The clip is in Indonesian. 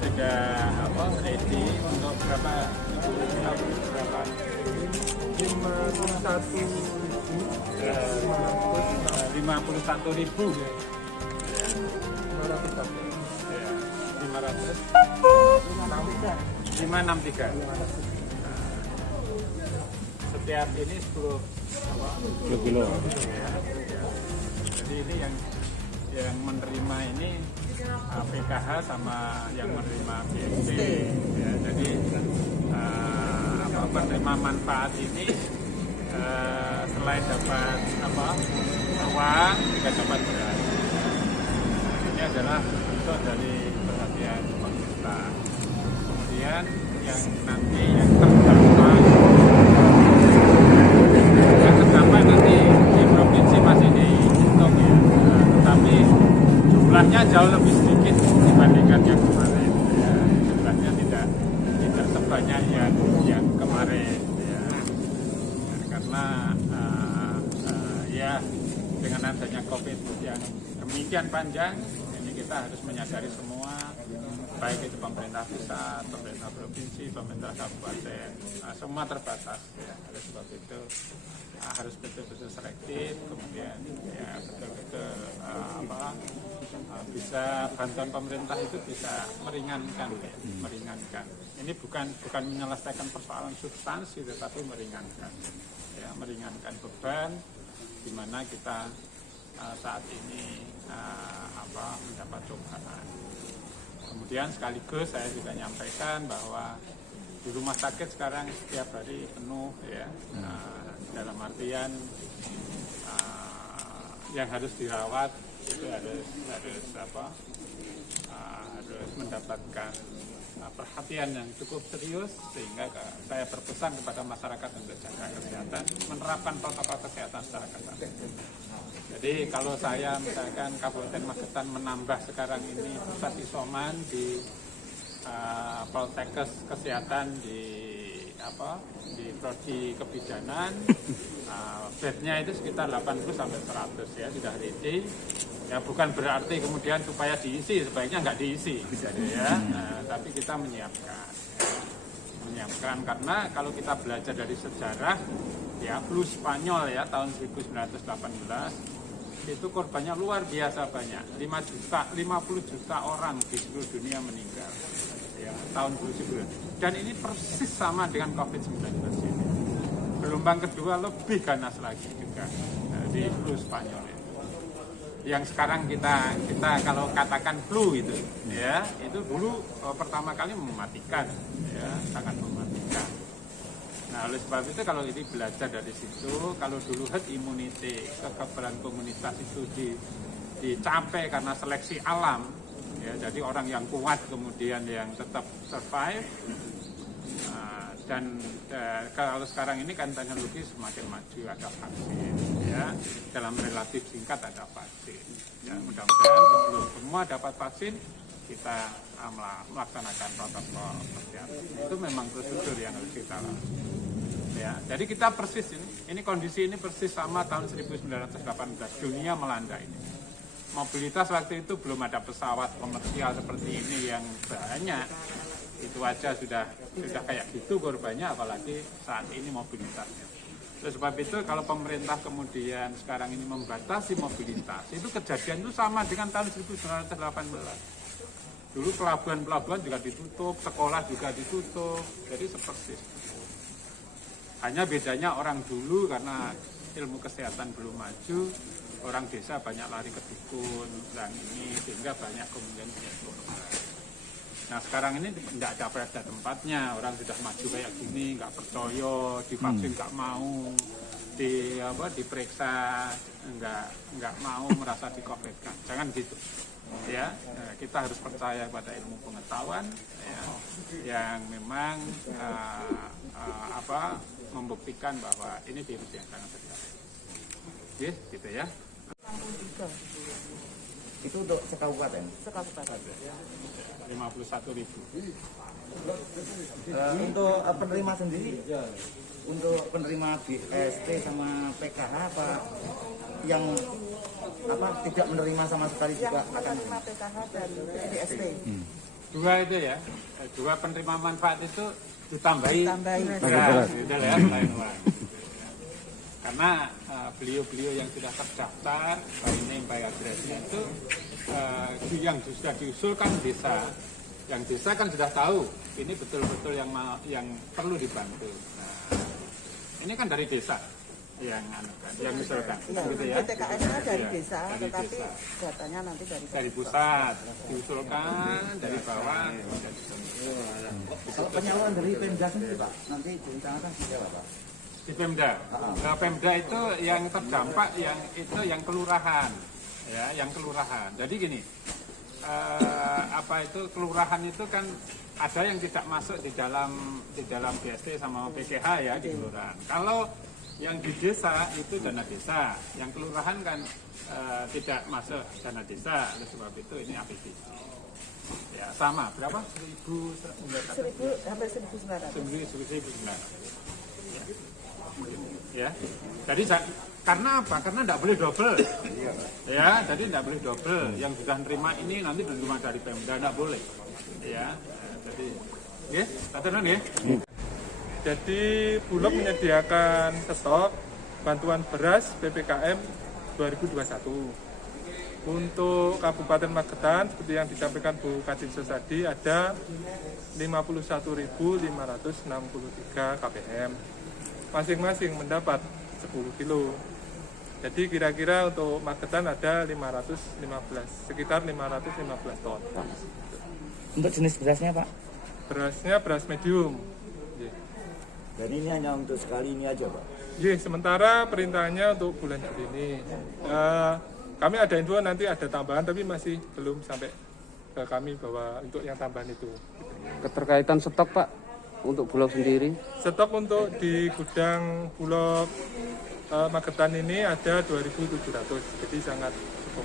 sudah apa ready untuk berapa? Berapa? 51.000. Ya. 563. Setiap ini 10 kilo. Ya. Jadi ini yang menerima ini PKH sama yang menerima BST. Ya, jadi penerima manfaat ini selain dapat uang juga dapat beras. Ini adalah bentuk dari perhatian pemerintah. Kemudian yang nanti yang terdampak nanti di provinsi masih dihitung ya, tetapi jumlahnya jauh lebih sedikit dibandingkan yang kemarin. Ya, jumlahnya tidak sebanyak yang kemarin. Ya. Karena ya dengan adanya COVID yang demikian panjang, ini kita harus menyadari semua, baik itu pemerintah pusat, pemerintah provinsi, pemerintah kabupaten, semua terbatas. Ya. Oleh sebab itu harus betul-betul selektif, kemudian ya betul-betul bisa bantuan pemerintah itu bisa meringankan, ya, meringankan. Ini bukan menyelesaikan persoalan substansi, tetapi meringankan, ya, meringankan beban di mana kita saat ini mendapat cobaan. Kemudian sekaligus saya juga nyampaikan bahwa di rumah sakit sekarang setiap hari penuh, ya, dalam artian yang harus dirawat itu harus mendapatkan perhatian yang cukup serius, sehingga saya berpesan kepada masyarakat untuk jaga kesehatan, menerapkan protokol kesehatan secara ketat. Jadi kalau saya misalkan Kabupaten Magetan menambah sekarang ini pusat isoman di Poltekkes Kesehatan di Prodi Kebidanan, bednya itu sekitar 80 sampai 100 ya, sudah ready. Ya bukan berarti kemudian supaya diisi, sebaiknya nggak diisi, ya. Tapi kita menyiapkan karena kalau kita belajar dari sejarah, ya flu Spanyol ya tahun 1918 itu korbannya luar biasa banyak, 50 juta orang di seluruh dunia meninggal, ya tahun 2019. Dan ini persis sama dengan COVID-19 ini. Gelombang kedua lebih ganas lagi juga di flu Spanyol ini. Yang sekarang kita kalau katakan flu itu, ya itu dulu pertama kali mematikan, ya sangat mematikan. Nah oleh sebab itu kalau ini belajar dari situ, kalau dulu herd immunity, kekebalan komunitas itu dicapai karena seleksi alam, ya jadi orang yang kuat kemudian yang tetap survive. Dan kalau sekarang ini kan teknologi semakin maju, ada vaksin, ya dalam relatif singkat ada vaksin. Ya mudah-mudahan sebelum semua dapat vaksin kita melaksanakan protokol kesehatan. Itu memang prosedur yang harus kita lakukan. Ya, jadi kita persis ini kondisi ini persis sama tahun 1918 dunia melanda ini. Mobilitas waktu itu belum ada pesawat komersial seperti ini yang banyak. Itu aja sudah kayak gitu korbannya, apalagi saat ini mobilitasnya. Oleh sebab itu kalau pemerintah kemudian sekarang ini membatasi mobilitas, itu kejadian itu sama dengan tahun 1918. Dulu pelabuhan-pelabuhan juga ditutup, sekolah juga ditutup, jadi seperti itu. Hanya bedanya orang dulu karena ilmu kesehatan belum maju, orang desa banyak lari ke dukun, dan ini sehingga banyak kemudian korban. Nah sekarang ini tidak ada pada tempatnya, orang sudah maju kayak gini, nggak percaya, divaksin nggak mau, diperiksa nggak mau, merasa di-COVID-kan. Jangan gitu, ya. Kita harus percaya pada ilmu pengetahuan, ya, yang memang membuktikan bahwa ini virus yang sangat berbahaya. Yes, gitu ya. 63. Itu untuk sekabupaten? Sekabupaten. 51.000. Untuk penerima sendiri, untuk penerima BST sama PKH apa yang tidak menerima sama sekali Yang juga akan menerima PKH dan BST dua itu ya, dua penerima manfaat itu ditambahi Ditambahi. beras, gitu ya, lain uang. Karena beliau-beliau yang sudah terdaftar, by name, by address-nya itu yang sudah diusulkan desa, yang desa kan sudah tahu ini betul-betul yang perlu dibantu. Nah, ini kan dari desa yang yang misalkan, gitu ya. PTKS-nya dari Ya, desa, dari tetapi desa. datanya nanti Dari pusat diusulkan dari bawah. Kalau penyaluran dari Pemda sendiri Pak, nanti direncanakan seperti apa Pak? Di Pemda. Nah, Pemda itu yang terdampak yang kelurahan, ya, yang kelurahan. Jadi gini, kelurahan itu kan ada yang tidak masuk di dalam BST sama PKH ya di kelurahan. Kalau yang di desa itu dana desa, yang kelurahan kan tidak masuk dana desa, oleh sebab itu ini APBD. Ya sama, berapa? 1.000 hampir 1.900. 1.900. Ya, jadi karena apa? Karena tidak boleh double. Ya, jadi tidak boleh double. Yang sudah nerima ini nanti menerima dari Pemda tidak boleh. Ya, jadi, ya, katakan ya. Jadi Bulog menyediakan stok bantuan beras PPKM 2021. Untuk Kabupaten Magetan seperti yang disampaikan Bu Kadinsos tadi ada 51.563 kpm. Masing-masing mendapat 10 kilo. Jadi kira-kira untuk Magetan ada 515, sekitar 515 ton. Untuk jenis berasnya Pak? Berasnya beras medium. Dan ini hanya untuk sekali ini aja Pak? Iya, sementara perintahnya untuk bulan Juli ini. Kami ada info nanti ada tambahan, tapi masih belum sampai ke kami bahwa untuk yang tambahan itu. Keterkaitan stok Pak untuk Bulog sendiri? Stok untuk di gudang Bulog Magetan ini ada 2.700, jadi sangat cukup.